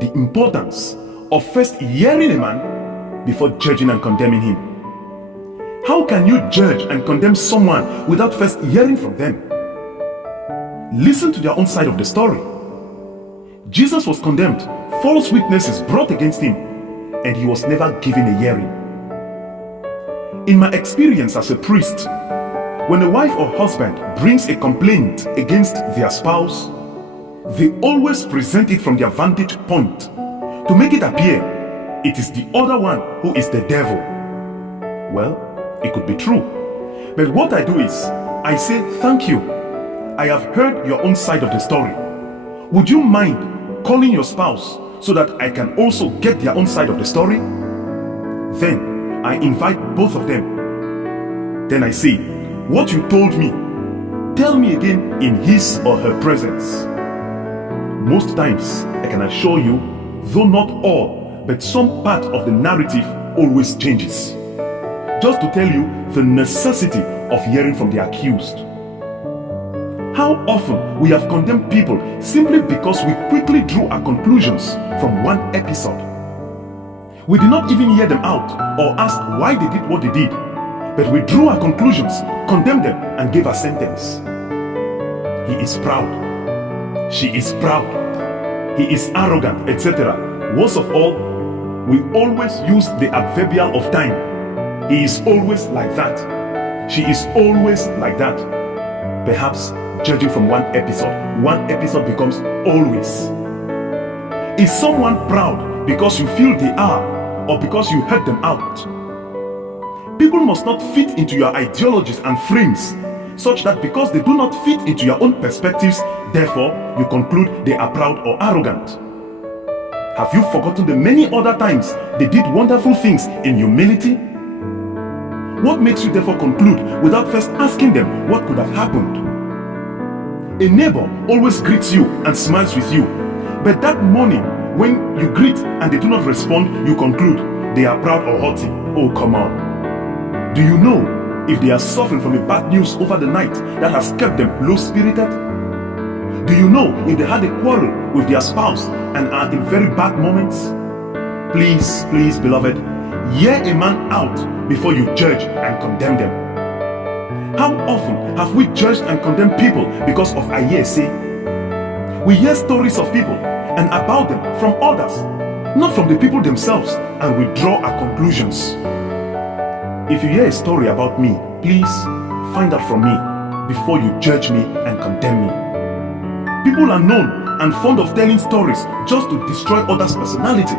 the importance of first hearing a man before judging and condemning him. How can you judge and condemn someone without first hearing from them? Listen to their own side of the story. Jesus was condemned, false witnesses brought against him, and he was never given a hearing. In my experience as a priest, when a wife or husband brings a complaint against their spouse, they always present it from their vantage point to make it appear it is the other one who is the devil. Well, it could be true. But what I do is, I say, thank you. I have heard your own side of the story. Would you mind calling your spouse so that I can also get their own side of the story? Then I invite both of them. Then I say, what you told me, tell me again in his or her presence. Most times, I can assure you, though not all, but some part of the narrative always changes. Just to tell you the necessity of hearing from the accused. How often we have condemned people simply because we quickly drew our conclusions from one episode. We did not even hear them out or ask why they did what they did, but we drew our conclusions, condemned them, and gave a sentence. He is proud. She is proud. He is arrogant, etc. Worst of all, we always use the adverbial of time. He is always like that. She is always like that. Perhaps judging from one episode becomes always. Is someone proud because you feel they are, or because you heard them out? People must not fit into your ideologies and frames, such that because they do not fit into your own perspectives, therefore you conclude they are proud or arrogant. Have you forgotten the many other times they did wonderful things in humility? What makes you therefore conclude without first asking them what could have happened? A neighbor always greets you and smiles with you, but that morning when you greet and they do not respond, you conclude they are proud or haughty. Oh, come on. Do you know if they are suffering from a bad news over the night that has kept them low-spirited? Do you know if they had a quarrel with their spouse and are in very bad moments? Please, please, beloved, hear a man out before you judge and condemn them. How often have we judged and condemned people because of a hearsay? We hear stories of people and about them from others, not from the people themselves, and we draw our conclusions. If you hear a story about me, please find out from me before you judge me and condemn me. People are known and fond of telling stories just to destroy others' personality,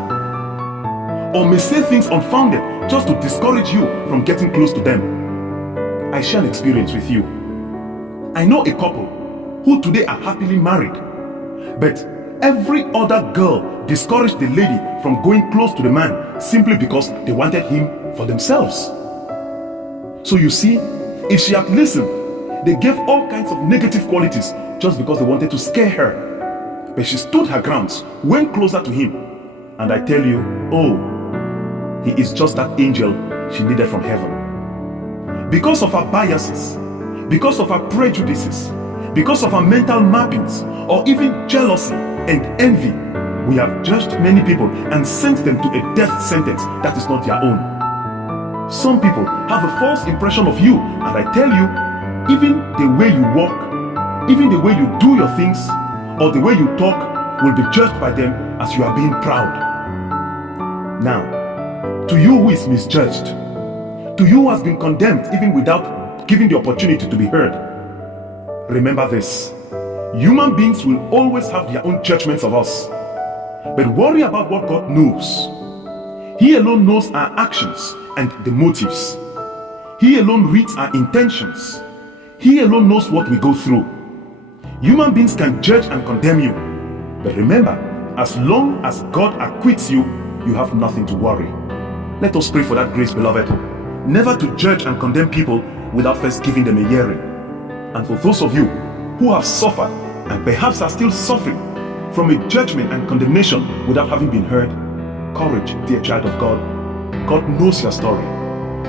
or may say things unfounded just to discourage you from getting close to them. I share an experience with you. I know a couple who today are happily married, but every other girl discouraged the lady from going close to the man simply because they wanted him for themselves. So you see, if she had listened, they gave all kinds of negative qualities just because they wanted to scare her. But she stood her grounds, went closer to him, and I tell you, oh, he is just that angel she needed from heaven. Because of her biases, because of her prejudices, because of her mental mappings, or even jealousy and envy, we have judged many people and sent them to a death sentence that is not their own. Some people have a false impression of you, and I tell you, even the way you walk, even the way you do your things, or the way you talk will be judged by them as you are being proud. Now, to you who is misjudged, to you who has been condemned even without giving the opportunity to be heard, remember this: human beings will always have their own judgments of us, but worry about what God knows. He alone knows our actions and the motives. He alone reads our intentions. He alone knows what we go through. Human beings can judge and condemn you, but remember, as long as God acquits you, you have nothing to worry. Let us pray for that grace, beloved, never to judge and condemn people without first giving them a hearing. And for those of you who have suffered and perhaps are still suffering from a judgment and condemnation without having been heard, courage, dear child of God. God knows your story.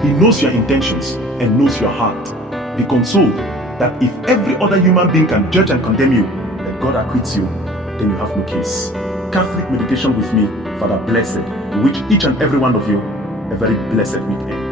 He knows your intentions and knows your heart. Be consoled that if every other human being can judge and condemn you, but God acquits you, then you have no case. Catholic meditation with me, Father Blessed. We wish each and every one of you a very blessed weekend.